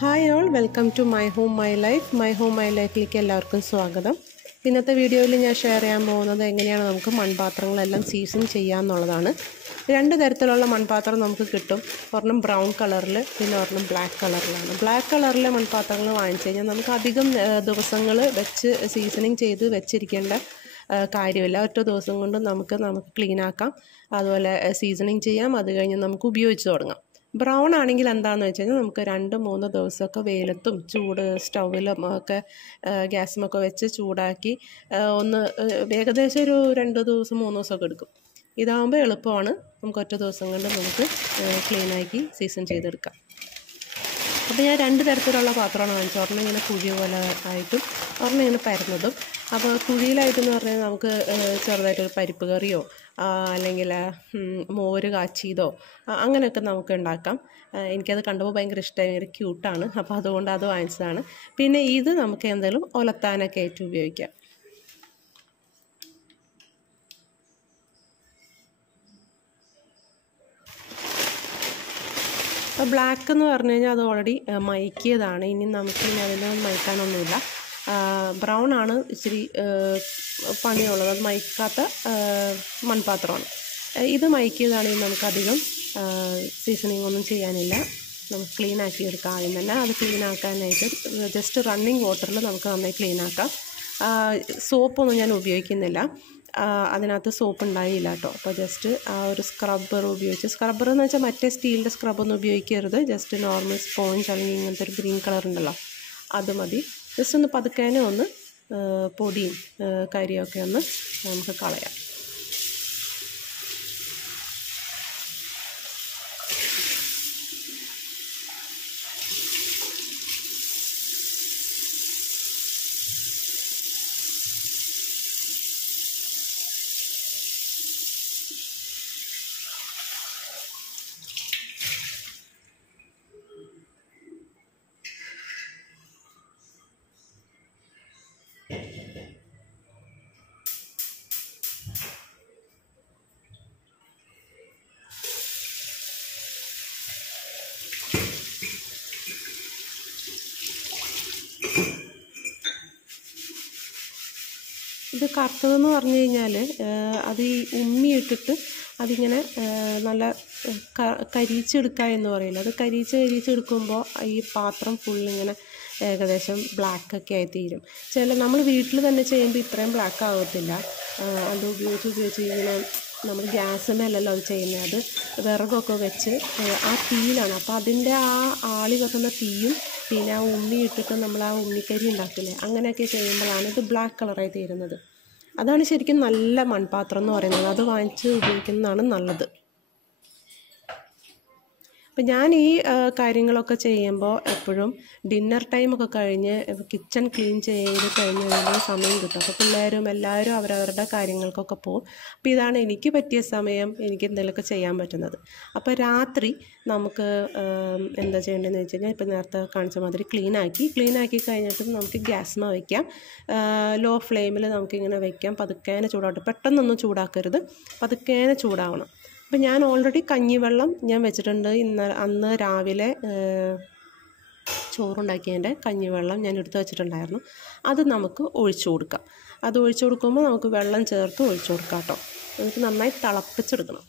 Hi all, welcome to my home my life. My home my ലൈഫിലേക്ക് എല്ലാവർക്കും സ്വാഗതം. ഇന്നത്തെ വീഡിയോയിൽ ഞാൻ ഷെയർ ചെയ്യാൻ പോകുന്നത് എങ്ങനെയാണ് നമുക്ക് മൺപാത്രങ്ങളെല്ലാം സീസൺ ചെയ്യാമെന്നുള്ളതാണ്. രണ്ട് തരത്തിലുള്ള മൺപാത്രം നമുക്ക് കിട്ടും. ഒരെണ്ണം ബ്രൗൺ കളറിൽ, പിന്നെ ഒരെണ്ണം ബ്ലാക്ക് കളറിലാണ്. ബ്ലാക്ക് കളറിലെ മൺപാത്രങ്ങൾ വാങ്ങിച്ചു കഴിഞ്ഞാൽ നമുക്ക് അധികം ദിവസങ്ങൾ വെച്ച് സീസണിങ് ചെയ്ത് വെച്ചിരിക്കേണ്ട കാര്യമില്ല. ഒറ്റ ദിവസം കൊണ്ട് നമുക്ക് ക്ലീനാക്കാം, അതുപോലെ സീസണിങ് ചെയ്യാം, അത് കഴിഞ്ഞ് നമുക്ക് ഉപയോഗിച്ച് തുടങ്ങാം. ബ്രൗൺ ആണെങ്കിൽ എന്താണെന്ന് വെച്ച് കഴിഞ്ഞാൽ നമുക്ക് 2-3 ദിവസമൊക്കെ വെയിലത്തും സ്റ്റൗവിലും ഒക്കെ ഗ്യാസുമൊക്കെ വെച്ച് ചൂടാക്കി ഒന്ന് ഏകദേശം ഒരു 2 ദിവസം 3 ദിവസമൊക്കെ എടുക്കും. ഇതാകുമ്പോൾ എളുപ്പമാണ്, നമുക്ക് ഒറ്റ ദിവസം കൊണ്ട് നമുക്ക് ക്ലീനാക്കി സീസൺ ചെയ്തെടുക്കാം. അപ്പോൾ ഞാൻ 2 തരത്തിലുള്ള പാത്രമാണ് വാങ്ങിച്ചത്. ഒരെണ്ണം ഇങ്ങനെ കുഴി പോലെ ആയിട്ടും ഒരെണ്ണം ഇങ്ങനെ പരന്നതും. അപ്പോൾ കുഴിയിലായിട്ടെന്ന് പറഞ്ഞാൽ നമുക്ക് ചെറുതായിട്ടൊരു പരിപ്പ് കറിയോ അല്ലെങ്കിൽ മോര് കാച്ചിയതോ അങ്ങനെയൊക്കെ നമുക്ക് ഉണ്ടാക്കാം. എനിക്കത് കണ്ടപ്പോൾ ഭയങ്കര ഇഷ്ടമായി, ഭയങ്കര ക്യൂട്ടാണ്. അപ്പോൾ അതുകൊണ്ട് അത് വാങ്ങിച്ചതാണ്. പിന്നെ ഇത് നമുക്ക് എന്തെങ്കിലും ഒലത്താനൊക്കെ ആയിട്ട് ഉപയോഗിക്കാം. അപ്പോൾ ബ്ലാക്ക് എന്ന് പറഞ്ഞു കഴിഞ്ഞാൽ അത് ഓൾറെഡി മയക്കിയതാണ്. ഇനി നമുക്കിനി അതിനെ മയക്കാനൊന്നുമില്ല. ബ്രൗൺ ആണ് ഇച്ചിരി പണിയുള്ളത്, അത് മയക്കാത്ത മൺപാത്രമാണ്. ഇത് മയക്കിയതാണെങ്കിൽ നമുക്കധികം സീസണിങ് ഒന്നും ചെയ്യാനില്ല, നമുക്ക് ക്ലീൻ ആക്കി എടുക്കാം. ആദ്യം തന്നെ അത് ക്ലീൻ ആക്കാനായിട്ട് ജസ്റ്റ് റണ്ണിങ് വാട്ടറിൽ നമുക്ക് നന്നായി ക്ലീൻ ആക്കാം. സോപ്പൊന്നും ഞാൻ ഉപയോഗിക്കുന്നില്ല, അതിനകത്ത് സോപ്പ് ഉണ്ടായില്ല കേട്ടോ. അപ്പോൾ ജസ്റ്റ് ആ ഒരു സ്ക്രബ്ബർ ഉപയോഗിച്ച്, സ്ക്രബ്ബർ എന്ന് വെച്ചാൽ മറ്റേ സ്റ്റീലിൻ്റെ സ്ക്രബൊന്നും ഉപയോഗിക്കരുത്. ജസ്റ്റ് നോർമൽ സ്പോഞ്ച് അല്ലെങ്കിൽ ഇങ്ങനത്തെ ഒരു ഗ്രീൻ കളർ ഉണ്ടല്ലോ, അത് മതി. ജസ്റ്റ് ഒന്ന് പതുക്കേനെ ഒന്ന് പൊടിയും കരിയൊക്കെ ഒന്ന് നമുക്ക് കളയാം. ഇത് കറുത്തതെന്ന് പറഞ്ഞു കഴിഞ്ഞാൽ അത് ഈ ഉമ്മിയിട്ടിട്ട് അതിങ്ങനെ നല്ല കരിച്ചെടുക്കുക എന്ന് പറയില്ല, അത് കരിച്ചെടുക്കുമ്പോൾ ഈ പാത്രം ഫുള്ളിങ്ങനെ ഏകദേശം ബ്ലാക്കൊക്കെ ആയി തീരും. നമ്മൾ വീട്ടിൽ തന്നെ ചെയ്യുമ്പോൾ ഇത്രയും ബ്ലാക്ക് ആകത്തില്ല. അത് ഉപയോഗിച്ച് ഇങ്ങനെ നമ്മൾ ഗ്യാസിനല്ലല്ലോ അത് ചെയ്യുന്നത്, അത് വിറകൊക്കെ വെച്ച് ആ തീയിലാണ്. അപ്പോൾ അതിൻ്റെ ആ ആളി വെക്കുന്ന തീയും പിന്നെ ആ ഉമ്മി ഇട്ടിട്ട് നമ്മൾ ആ ഉമ്മിക്കരി ഉണ്ടാക്കില്ലേ, അങ്ങനെയൊക്കെ ചെയ്യുമ്പോഴാണ് ഇത് ബ്ലാക്ക് കളറായി തീരുന്നത്. അതാണ് ശരിക്കും നല്ല മൺപാത്രം എന്ന് പറയുന്നത്. അത് വാങ്ങിച്ച് ഉപയോഗിക്കുന്നതാണ് നല്ലത്. അപ്പം ഞാൻ ഈ കാര്യങ്ങളൊക്കെ ചെയ്യുമ്പോൾ എപ്പോഴും ഡിന്നർ ടൈമൊക്കെ കഴിഞ്ഞ് കിച്ചൺ ക്ലീൻ ചെയ്ത് കഴിഞ്ഞ് കഴിയുമ്പോൾ സമയം കിട്ടും. അപ്പോൾ പിള്ളേരും എല്ലാവരും അവരവരുടെ കാര്യങ്ങൾക്കൊക്കെ പോകും. അപ്പോൾ ഇതാണ് എനിക്ക് പറ്റിയ സമയം, എനിക്ക് എന്തെങ്കിലുമൊക്കെ ചെയ്യാൻ പറ്റുന്നത്. അപ്പോൾ രാത്രി നമുക്ക് എന്താ ചെയ്യേണ്ടതെന്ന് വെച്ച് കഴിഞ്ഞാൽ, ഇപ്പോൾ നേരത്തെ കാണിച്ച മാതിരി ക്ലീൻ ആക്കി കഴിഞ്ഞിട്ട് നമുക്ക് ഗ്യാസ്മ വയ്ക്കാം. ലോ ഫ്ലെയിമിൽ നമുക്കിങ്ങനെ വയ്ക്കാം. പതുക്കേനെ ചൂടാവട്ടെ, പെട്ടെന്നൊന്നും ചൂടാക്കരുത്, പതുക്കേനെ ചൂടാവണം. അപ്പം ഞാൻ ഓൾറെഡി കഞ്ഞിവെള്ളം ഞാൻ വെച്ചിട്ടുണ്ട്. അന്ന് രാവിലെ ചോറുണ്ടാക്കിയതിൻ്റെ കഞ്ഞിവെള്ളം ഞാൻ എടുത്ത് വെച്ചിട്ടുണ്ടായിരുന്നു. അത് നമുക്ക് ഒഴിച്ചു കൊടുക്കാം. അത് ഒഴിച്ചു കൊടുക്കുമ്പോൾ നമുക്ക് വെള്ളം ചേർത്ത് ഒഴിച്ചു കൊടുക്കാം കേട്ടോ. നമുക്ക് നന്നായി തിളപ്പിച്ചെടുക്കണം.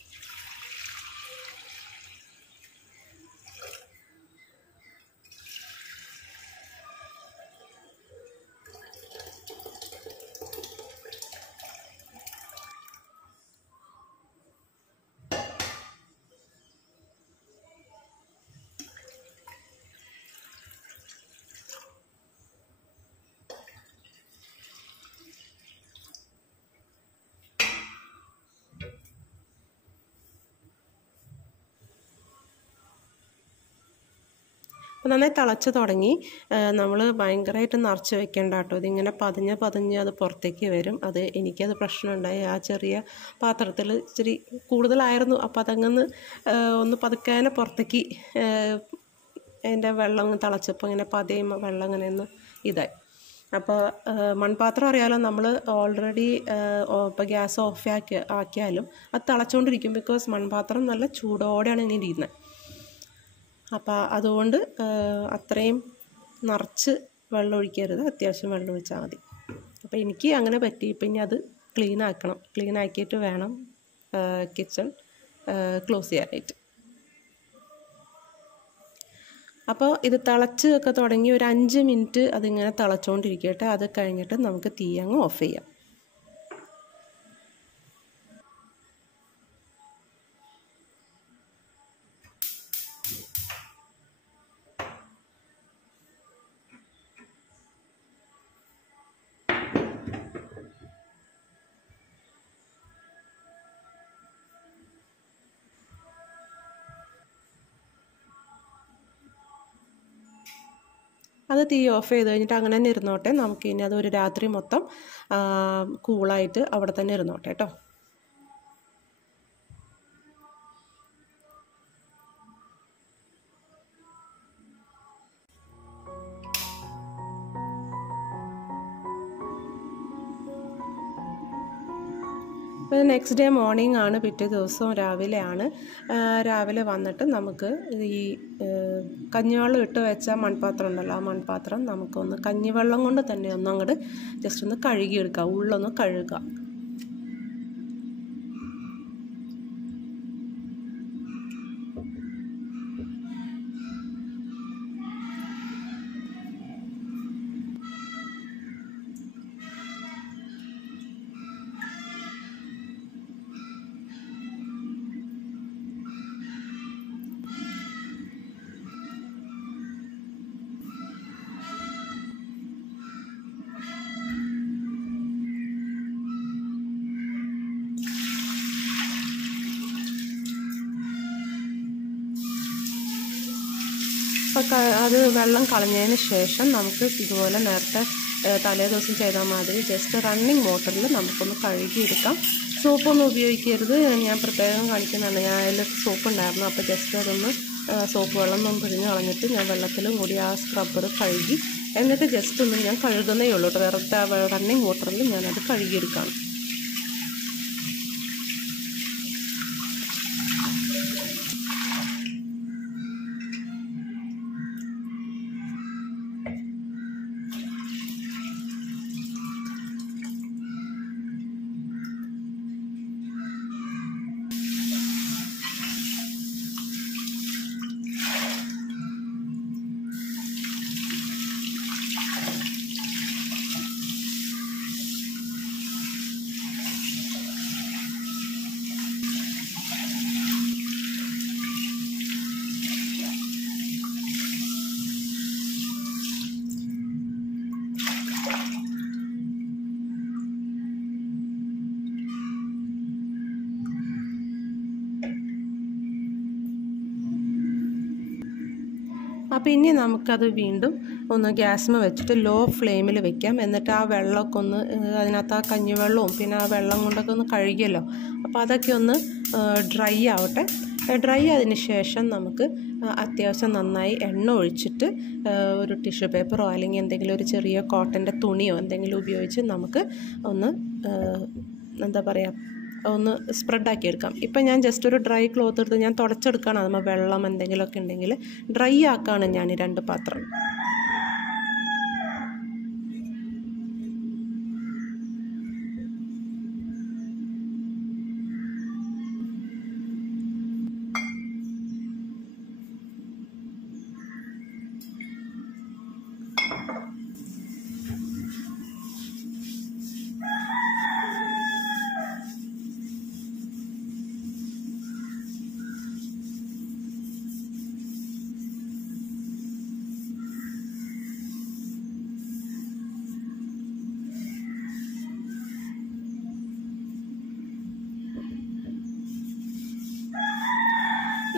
അപ്പോൾ നന്നായി തിളച്ച് തുടങ്ങി. നമ്മൾ ഭയങ്കരമായിട്ട് നിറച്ച് വെക്കേണ്ട കേട്ടോ. ഇതിങ്ങനെ പതിഞ്ഞ് അത് പുറത്തേക്ക് വരും. എനിക്കത് പ്രശ്നമുണ്ടായി. ആ ചെറിയ പാത്രത്തിൽ ഇച്ചിരി കൂടുതലായിരുന്നു. അപ്പോൾ അതങ്ങനെ ഒന്ന് പതുക്കേനെ പുറത്തേക്ക് അതിൻ്റെ വെള്ളം തിളച്ചപ്പോൾ ഇങ്ങനെ പതയുമ്പോൾ വെള്ളം ഇങ്ങനെ ഒന്ന് ഇതായി. അപ്പോൾ മൺപാത്രം അറിയാലോ, നമ്മൾ ഓൾറെഡി ഇപ്പോൾ ഗ്യാസ് ആക്കിയാലും അത് തിളച്ചുകൊണ്ടിരിക്കും. ബിക്കോസ് മൺപാത്രം നല്ല ചൂടോടെയാണ് ഇങ്ങനെ ഇരിക്കുന്നത്. അപ്പോൾ അതുകൊണ്ട് അത്രയും നിറച്ച് വെള്ളം ഒഴിക്കരുത്, അത്യാവശ്യം വെള്ളം ഒഴിച്ചാൽ മതി. അപ്പോൾ എനിക്ക് അങ്ങനെ പറ്റി. പിന്നെ അത് ക്ലീൻ ആക്കിയിട്ട് വേണം കിച്ചൺ ക്ലോസ് ചെയ്യാനായിട്ട്. അപ്പോൾ ഇത് തിളച്ച് ഒക്കെ തുടങ്ങി ഒരു 5 മിനിറ്റ് അതിങ്ങനെ തിളച്ചുകൊണ്ടിരിക്കട്ടെ. അത് കഴിഞ്ഞിട്ട് നമുക്ക് തീ അങ്ങ് ഓഫ് ചെയ്യാം. അത് തീ ഓഫ് ചെയ്ത് കഴിഞ്ഞിട്ട് അങ്ങനെ തന്നെ ഇരുന്നോട്ടെ. നമുക്ക് ഇനി അതൊരു രാത്രി മൊത്തം കൂളായിട്ട് അവിടെ തന്നെ ഇരുന്നോട്ടെ കേട്ടോ. നെക്സ്റ്റ് ഡേ മോർണിംഗ് ആണ്, പിറ്റേ ദിവസം രാവിലെയാണ്. രാവിലെ വന്നിട്ട് നമുക്ക് ഈ കഞ്ഞിവെള്ളം ഇട്ട് വെച്ച മൺപാത്രം ഉണ്ടല്ലോ, ആ മൺപാത്രം നമുക്കൊന്ന് കഞ്ഞിവെള്ളം കൊണ്ട് തന്നെ അങ്ങോട്ട് ജസ്റ്റ് ഒന്ന് കഴുകിയെടുക്കുക, ഉള്ളൊന്ന് കഴുകുക. അപ്പോൾ അത് വെള്ളം കളഞ്ഞതിന് ശേഷം നമുക്ക് ഇതുപോലെ നേരത്തെ തലേ ദിവസം ചെയ്താൽ മാതിരി ജസ്റ്റ് റണ്ണിങ് വാട്ടറിൽ നമുക്കൊന്ന് കഴുകിയെടുക്കാം. സോപ്പൊന്നും ഉപയോഗിക്കരുത്, ഞാൻ പ്രത്യേകം കാണിക്കുന്നതാണ്. ഞാൻ അതിൽ സോപ്പ് ഉണ്ടായിരുന്നു, അപ്പോൾ ജസ്റ്റ് അതൊന്ന് സോപ്പ് വെള്ളം ഒന്ന് പിഴിഞ്ഞ് കളഞ്ഞിട്ട് ഞാൻ വെള്ളത്തിലും കൂടി ആ സ്ക്രബ്ബർ കഴുകി എന്നിട്ട് ജസ്റ്റ് ഒന്ന് ഞാൻ കഴുകുന്നേ ഉള്ളൂ കേട്ടോ. വെറുതെ റണ്ണിങ് വാട്ടറിൽ ഞാനത് കഴുകിയെടുക്കാം. അപ്പോൾ ഇനി നമുക്കത് വീണ്ടും ഒന്ന് ഗ്യാസിൽ വെച്ചിട്ട് ലോ ഫ്ലെയിമിൽ വെക്കാം. എന്നിട്ട് ആ വെള്ളമൊക്കെ ഒന്ന് അതിനകത്ത് ആ കഞ്ഞിവെള്ളവും പിന്നെ ആ വെള്ളം കൊണ്ടൊക്കെ ഒന്ന് കഴുകിയല്ലോ, അപ്പോൾ അതൊക്കെ ഒന്ന് ഡ്രൈ ആവട്ടെ. ഡ്രൈ ആയതിന് ശേഷം നമുക്ക് അത്യാവശ്യം നന്നായി എണ്ണ ഒഴിച്ചിട്ട് ഒരു ടിഷ്യൂ പേപ്പറോ അല്ലെങ്കിൽ എന്തെങ്കിലും ഒരു ചെറിയ കോട്ടൻ്റെ തുണിയോ എന്തെങ്കിലും ഉപയോഗിച്ച് നമുക്ക് ഒന്ന് എന്താ പറയുക ഒന്ന് സ്പ്രെഡാക്കി എടുക്കാം. ഇപ്പം ഞാൻ ജസ്റ്റ് ഒരു ഡ്രൈ ക്ലോത്ത് എടുത്ത് ഞാൻ തുടച്ചെടുക്കുകയാണ്. അതുമ്പോൾ വെള്ളം എന്തെങ്കിലുമൊക്കെ ഉണ്ടെങ്കിൽ ഡ്രൈ ആക്കുകയാണ് ഞാൻ ഈ 2 പാത്രം.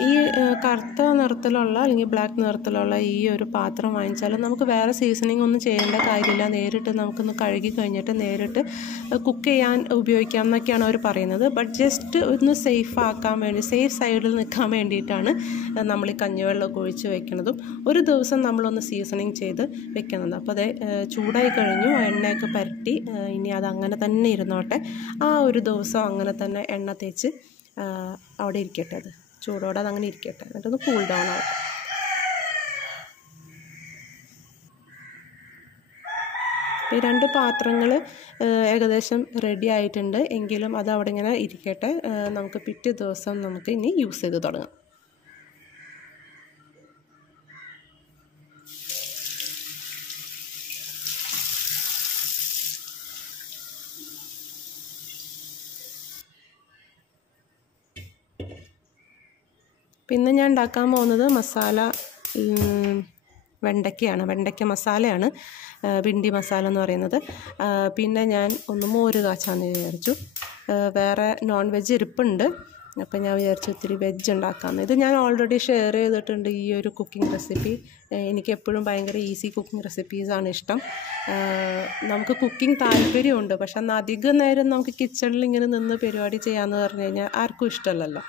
ഈ കറുത്ത നിറത്തിലുള്ള അല്ലെങ്കിൽ ബ്ലാക്ക് നിറത്തിലുള്ള ഈ ഒരു പാത്രം വാങ്ങിച്ചാൽ നമുക്ക് വേറെ സീസണിങ് ഒന്നും ചെയ്യേണ്ട കാര്യമില്ല. നേരിട്ട് നമുക്കൊന്ന് കഴുകി കഴിഞ്ഞിട്ട് നേരിട്ട് കുക്ക് ചെയ്യാൻ ഉപയോഗിക്കാം എന്നൊക്കെയാണ് അവർ പറയുന്നത്. ബട്ട് ജസ്റ്റ് ഒന്ന് സേഫ് ആക്കാൻ വേണ്ടി, സേഫ് സൈഡിൽ നിൽക്കാൻ വേണ്ടിയിട്ടാണ് നമ്മൾ ഈ കഞ്ഞിവെള്ളമൊക്കെ ഒഴിച്ച് വെക്കുന്നതും ഒരു ദിവസം നമ്മളൊന്ന് സീസണിങ് ചെയ്ത് വെക്കുന്നത്. അപ്പോൾ അത് ചൂടായി കഴിഞ്ഞു, എണ്ണയൊക്കെ പുരട്ടി, ഇനി അത് അങ്ങനെ തന്നെ ഇരുന്നോട്ടെ. ആ ഒരു ദിവസം അങ്ങനെ തന്നെ എണ്ണ തേച്ച് അവിടെ ഇരിക്കട്ടെ, അത് ചൂടോടെ അതങ്ങനെ ഇരിക്കട്ടെ, എന്നിട്ടൊന്ന് കൂൾ ഡൗൺ ആവട്ടെ. ഈ 2 പാത്രങ്ങൾ ഏകദേശം റെഡി ആയിട്ടുണ്ട്. എങ്കിലും അത് അവിടെ ഇങ്ങനെ ഇരിക്കട്ടെ. നമുക്ക് പിറ്റേ ദിവസം നമുക്ക് ഇനി യൂസ് ചെയ്ത് തുടങ്ങാം. പിന്നെ ഞാൻ ഉണ്ടാക്കാൻ പോകുന്നത് വെണ്ടയ്ക്ക മസാലയാണ്, ഭിണ്ടി മസാല എന്ന് പറയുന്നത്. പിന്നെ ഞാൻ ഒന്ന് മോര് കാച്ചാന്ന് വിചാരിച്ചു. വേറെ നോൺ വെജ് ഇരിപ്പുണ്ട്, അപ്പം ഞാൻ വിചാരിച്ചു ഇത്തിരി വെജ് ഉണ്ടാക്കാമെന്ന്. ഇത് ഞാൻ ഓൾറെഡി ഷെയർ ചെയ്തിട്ടുണ്ട് ഈ ഒരു കുക്കിംഗ് റെസിപ്പി. എനിക്ക് എപ്പോഴും ഭയങ്കര ഈസി കുക്കിംഗ് റെസിപ്പീസാണ് ഇഷ്ടം. നമുക്ക് കുക്കിംഗ് താല്പര്യമുണ്ട്, പക്ഷെ അന്ന് അധികം നേരം നമുക്ക് കിച്ചണിൽ ഇങ്ങനെ നിന്ന് പരിപാടി ചെയ്യാമെന്ന് പറഞ്ഞു കഴിഞ്ഞാൽ ആർക്കും ഇഷ്ടമല്ലല്ലോ.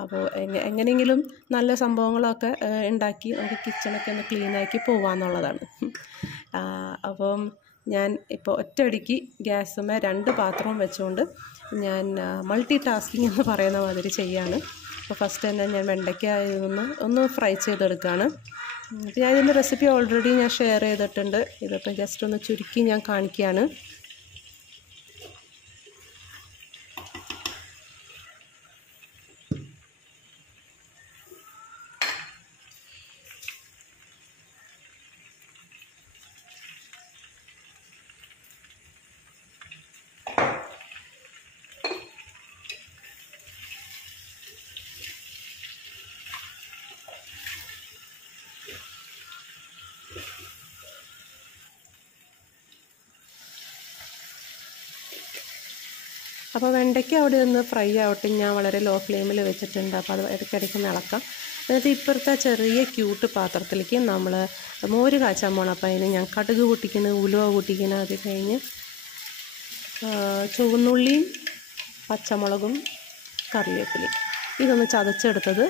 അപ്പോൾ എങ്ങനെയെങ്കിലും നല്ല സംഭവങ്ങളൊക്കെ ഉണ്ടാക്കി നമുക്ക് കിച്ചണൊക്കെ ഒന്ന് ക്ലീനാക്കി പോവാമെന്നുള്ളതാണ്. അപ്പം ഞാൻ ഇപ്പോൾ ഒറ്റയടിക്ക് ഗ്യാസുമേ 2 പാത്രവും വെച്ചുകൊണ്ട് ഞാൻ മൾട്ടി ടാസ്കിങ് എന്ന് പറയുന്ന മാതിരി ചെയ്യാണ്. അപ്പോൾ ഫസ്റ്റ് തന്നെ ഞാൻ വെണ്ടയ്ക്ക ഒന്ന് ഫ്രൈ ചെയ്തെടുക്കുകയാണ്. ഞാൻ ഇതിൻ്റെ റെസിപ്പി ഓൾറെഡി ഞാൻ ഷെയർ ചെയ്തിട്ടുണ്ട്. ഇതിപ്പോൾ ജസ്റ്റ് ഒന്ന് ചുരുക്കി ഞാൻ കാണിക്കുകയാണ്. അപ്പോൾ വെണ്ടയ്ക്ക അവിടെ നിന്ന് ഫ്രൈ ആവട്ടെ. ഞാൻ വളരെ ലോ ഫ്ലെയിമിൽ വെച്ചിട്ടുണ്ട്. അപ്പോൾ അത് ഇടയ്ക്കിടയ്ക്ക് ഇളക്കാം. എന്നിട്ട് ഇപ്പുറത്തെ ചെറിയ ക്യൂട്ട് പാത്രത്തിലേക്ക് നമ്മൾ മോര് കാച്ചാൻ പോകണം. അപ്പോൾ അതിന് ഞാൻ കടുക് പൊട്ടിക്കുന്നത്, ഉലുവ പൊട്ടിക്കുന്നത്, അത് കഴിഞ്ഞ് ചുവന്നുള്ളിയും പച്ചമുളകും കറിവേപ്പിലയും ഇതൊന്ന് ചതച്ചെടുത്തത്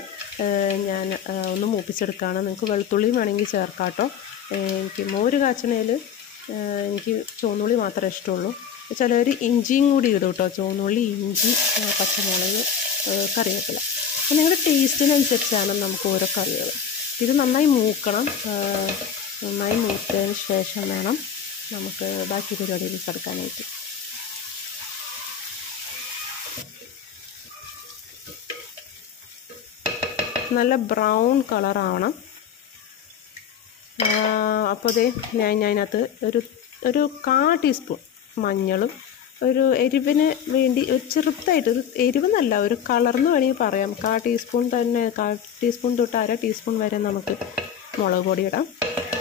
ഞാൻ ഒന്ന് മൂപ്പിച്ചെടുക്കുകയാണ്. നിങ്ങൾക്ക് വെളുത്തുള്ളിയും വേണമെങ്കിൽ ചേർക്കാം കേട്ടോ. എനിക്ക് മോര് കാച്ചണേൽ എനിക്ക് ചുവന്നുള്ളി മാത്രമേ ഇഷ്ടമുള്ളൂ. ചിലർ ഇഞ്ചിയും കൂടി ഇടും കേട്ടോ. ചുവന്നുള്ളി, ഇഞ്ചി, പച്ചമുളക്, കറിവേപ്പില. അപ്പോൾ നിങ്ങളുടെ ടേസ്റ്റിനനുസരിച്ചാണ് നമുക്ക് ഓരോ കറികൾ. ഇത് നന്നായി മൂക്കണം. നന്നായി മൂത്തതിന് ശേഷം വേണം നമുക്ക് ബാക്കി പരിപാടിയിലേക്ക് എടുക്കാനായിട്ട്. നല്ല ബ്രൗൺ കളറാവണം. അപ്പോൾ അതേ ഞാൻ അതിനകത്ത് ഒരു 1/4 ടീസ്പൂൺ മഞ്ഞളും, ഒരു എരിവിന് വേണ്ടി ഒരു ചെറുതായിട്ട്, ഒരു എരിവെന്നല്ല, ഒരു കളർന്ന് വേണമെങ്കിൽ പറയാം, 1/4 ടീസ്പൂൺ തന്നെ, 1/4 ടീസ്പൂൺ തൊട്ട് 1/2 ടീസ്പൂൺ വരെ നമുക്ക് മുളക് പൊടി ഇടാം.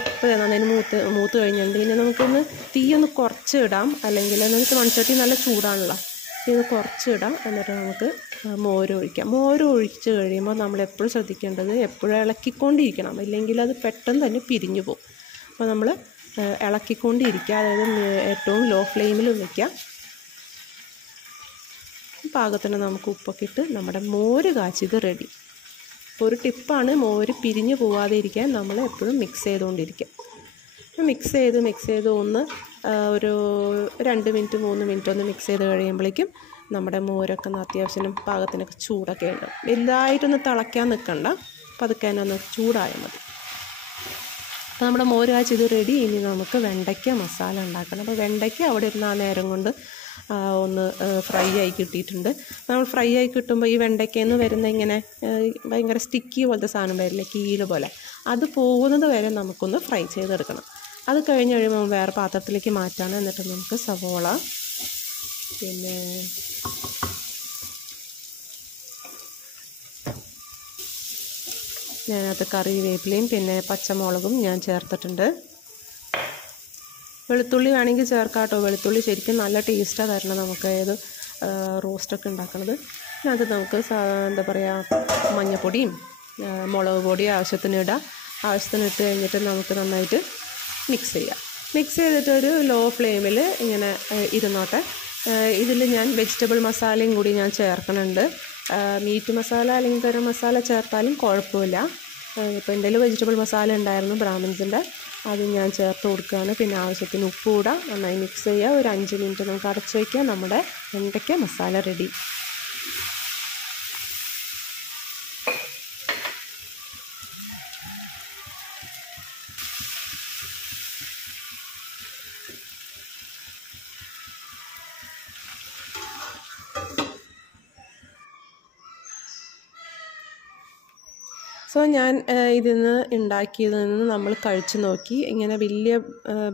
അപ്പോൾ നന്നായി മൂത്ത് കഴിഞ്ഞിട്ടുണ്ട്. പിന്നെ നമുക്കൊന്ന് തീയൊന്ന് കുറച്ച് ഇടാം, അല്ലെങ്കിൽ നമുക്ക് മൺചട്ടി നല്ല ചൂടാണല്ലോ, ഇത് കുറച്ച് ഇടാം. എന്നിട്ട് നമുക്ക് മോര് ഒഴിക്കാം. മോര് ഒഴിച്ച് കഴിയുമ്പോൾ നമ്മളെപ്പോഴും ശ്രദ്ധിക്കേണ്ടത് എപ്പോഴും ഇളക്കിക്കൊണ്ടിരിക്കണം, ഇല്ലെങ്കിൽ അത് പെട്ടെന്ന് തന്നെ പിരിഞ്ഞു പോകും. അപ്പോൾ നമ്മൾ ഇളക്കിക്കൊണ്ടിരിക്കുക, അതായത് ഏറ്റവും ലോ ഫ്ലെയിമിൽ വയ്ക്കുക. പാകത്തിന് നമുക്ക് ഉപ്പൊക്കെ ഇട്ട് നമ്മുടെ മോര് കാച്ചിയത് റെഡി. അപ്പോൾ ഒരു ടിപ്പാണ്, മോര് പിരിഞ്ഞു പോവാതെ ഇരിക്കാൻ നമ്മൾ എപ്പോഴും മിക്സ് ചെയ്തുകൊണ്ടിരിക്കുക. മിക്സ് ചെയ്ത് ഒന്ന് ഒരു 2 മിനിറ്റ് 3 മിനിറ്റ് ഒന്ന് മിക്സ് ചെയ്ത് കഴിയുമ്പോഴേക്കും നമ്മുടെ മോരൊക്കെ അത്യാവശ്യം പാകത്തിനൊക്കെ ചൂടൊക്കെ ഉണ്ട്. വലുതായിട്ടൊന്ന് തിളയ്ക്കാൻ നിൽക്കണ്ട, പതുക്കെ തന്നെ ഒന്ന് ചൂടായാൽ മതി. അപ്പോൾ നമ്മുടെ മോര് കാച്ചിയത് റെഡി. ഇനി നമുക്ക് വെണ്ടയ്ക്ക മസാല ഉണ്ടാക്കണം. അപ്പോൾ വെണ്ടയ്ക്ക അവിടെ ഇരുന്ന് ആ നേരം കൊണ്ട് ഒന്ന് ഫ്രൈ ആയി കിട്ടിയിട്ടുണ്ട്. നമ്മൾ ഫ്രൈ ആയി കിട്ടുമ്പോൾ ഈ വെണ്ടയ്ക്കയിൽ വരുന്ന ഇങ്ങനെ ഭയങ്കര സ്റ്റിക്കി പോലത്തെ സാധനം വരില്ലേ, കീല് പോലെ, അത് പോകുന്നത് വരെ നമുക്കൊന്ന് ഫ്രൈ ചെയ്തെടുക്കണം. അത് കഴിഞ്ഞ് കഴിയുമ്പോൾ വേറെ പാത്രത്തിലേക്ക് മാറ്റാണ്. എന്നിട്ട് നമുക്ക് സവോള, പിന്നെ ഞാനകത്ത് കറിവേപ്പിലയും പിന്നെ പച്ചമുളകും ഞാൻ ചേർത്തിട്ടുണ്ട്. വെളുത്തുള്ളി വേണമെങ്കിൽ ചേർക്കാം കേട്ടോ. വെളുത്തുള്ളി ശരിക്കും നല്ല ടേസ്റ്റാണ് തരണം നമുക്ക് ഏത് റോസ്റ്റൊക്കെ ഉണ്ടാക്കണത്. അതിനകത്ത് നമുക്ക് എന്താ പറയുക, മഞ്ഞൾപ്പൊടിയും മുളക് പൊടിയും ആവശ്യത്തിന് ഇടാം. ആവശ്യത്തിന് ഇട്ട് കഴിഞ്ഞിട്ട് നമുക്ക് നന്നായിട്ട് മിക്സ് ചെയ്യാം. മിക്സ് ചെയ്തിട്ടൊരു ലോ ഫ്ലെയിമിൽ ഇങ്ങനെ ഇരുന്നോട്ടെ. ഇതിൽ ഞാൻ വെജിറ്റബിൾ മസാലയും കൂടി ഞാൻ ചേർക്കുന്നുണ്ട്. മീറ്റ് മസാല അല്ലെങ്കിൽ ഗരം മസാല ചേർത്താലും കുഴപ്പമില്ല. ഇപ്പോൾ എൻ്റെ കയ്യിൽ വെജിറ്റബിൾ മസാല ഉണ്ടായിരുന്നു ബ്രാഹ്മിൻസിൻ്റെ, അത് ഞാൻ ചേർത്ത് കൊടുക്കുകയാണ്. പിന്നെ ആവശ്യത്തിന് ഉപ്പ് ഇടാം, നന്നായി മിക്സ് ചെയ്യുക. ഒരു 5 മിനിറ്റ് നമുക്ക് അടച്ച് വയ്ക്കുക. നമ്മുടെ വെണ്ടയ്ക്ക മസാല റെഡി. സോ ഞാൻ ഇതിൽ നിന്ന് ഉണ്ടാക്കിയതിൽ നിന്ന് നമ്മൾ കഴിച്ച് നോക്കി. ഇങ്ങനെ വലിയ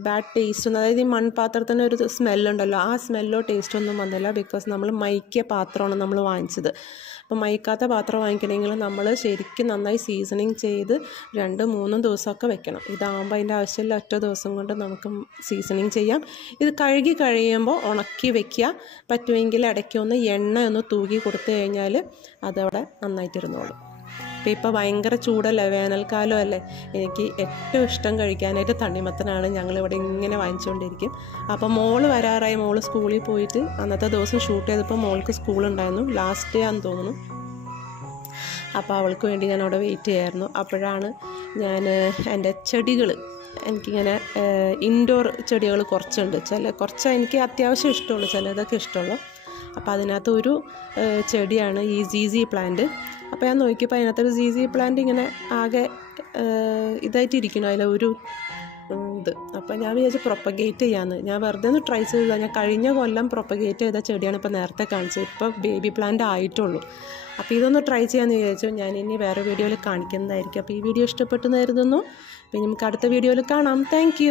ബാഡ് ടേസ്റ്റ് ഒന്നും, അതായത് ഈ മൺപാത്രത്തിന് ഒരു സ്മെല്ലുണ്ടല്ലോ, ആ സ്മെല്ലോ ടേസ്റ്റോ ഒന്നും വന്നില്ല. ബിക്കോസ് നമ്മൾ മൈക്കിയ പാത്രമാണ് നമ്മൾ വാങ്ങിച്ചത്. അപ്പോൾ മൈക്കാത്ത പാത്രം വാങ്ങിക്കണമെങ്കിൽ നമ്മൾ ശരിക്കും നന്നായി സീസണിങ് ചെയ്ത് 2-3 ദിവസമൊക്കെ വെക്കണം. ഇതാകുമ്പോൾ അതിൻ്റെ ആവശ്യമില്ല, ഒറ്റ ദിവസം കൊണ്ട് നമുക്ക് സീസണിങ് ചെയ്യാം. ഇത് കഴുകി കഴിയുമ്പോൾ ഉണക്കി വെക്കുക. പറ്റുമെങ്കിൽ ഇടയ്ക്കൊന്ന് എണ്ണ ഒന്ന് തൂകി കൊടുത്തു കഴിഞ്ഞാൽ അതവിടെ നന്നായിട്ടിരുന്നോളും. ഇപ്പോൾ ഭയങ്കര ചൂടല്ലേ, വേനൽക്കാലമല്ലേ, എനിക്ക് ഏറ്റവും ഇഷ്ടം കഴിക്കാനായിട്ട് തണ്ണിമത്തനാണ്. ഞങ്ങളിവിടെ ഇങ്ങനെ വാങ്ങിച്ചുകൊണ്ടിരിക്കും. അപ്പോൾ മോള് വരാറായി, മോള് സ്കൂളിൽ പോയിട്ട് അന്നത്തെ ദിവസം ഷൂട്ട് ചെയ്തപ്പോൾ മോൾക്ക് സ്കൂളുണ്ടായിരുന്നു, ലാസ്റ്റ് ഡേ ആണെന്ന് തോന്നുന്നു. അപ്പോൾ അവൾക്ക് വേണ്ടി ഞാൻ അവിടെ വെയിറ്റ് ചെയ്യായിരുന്നു. അപ്പോഴാണ് ഞാൻ എൻ്റെ ചെടികൾ, എനിക്കിങ്ങനെ ഇൻഡോർ ചെടികൾ കുറച്ചുണ്ട്. കുറച്ച് എനിക്ക് അത്യാവശ്യം ഇഷ്ടമുള്ളൂ, ചിലതൊക്കെ ഇഷ്ടമുള്ളൂ. അപ്പോൾ അതിനകത്ത് ഒരു ചെടിയാണ് ഈ ZZ പ്ലാന്റ്. അപ്പോൾ ഞാൻ നോക്കിയപ്പോൾ അതിനകത്തൊരു ZZ പ്ലാന്റ് ഇങ്ങനെ ആകെ ഇതായിട്ടിരിക്കണം, അതിലൊരു ഇത്. അപ്പോൾ ഞാൻ വിചാരിച്ചു പ്രൊപ്പഗേറ്റ് ചെയ്യാമെന്ന്. ഞാൻ വെറുതെ ഒന്ന് ട്രൈ ചെയ്തതാണ്. ഞാൻ കഴിഞ്ഞ കൊല്ലം പ്രൊപ്പഗേറ്റ് ചെയ്ത ചെടിയാണ് ഇപ്പോൾ നേരത്തെ കാണിച്ചത്. ഇപ്പോൾ ബേബി പ്ലാന്റ് ആയിട്ടുള്ളൂ. അപ്പോൾ ഇതൊന്ന് ട്രൈ ചെയ്യാമെന്ന് വിചാരിച്ചു. ഞാൻ ഇനി വേറെ വീഡിയോയിൽ കാണിക്കുന്നതായിരിക്കും. അപ്പോൾ ഈ വീഡിയോ ഇഷ്ടപ്പെട്ടെന്ന് കരുതുന്നു. പിന്നെ നമുക്ക് അടുത്ത വീഡിയോയിൽ കാണാം. താങ്ക്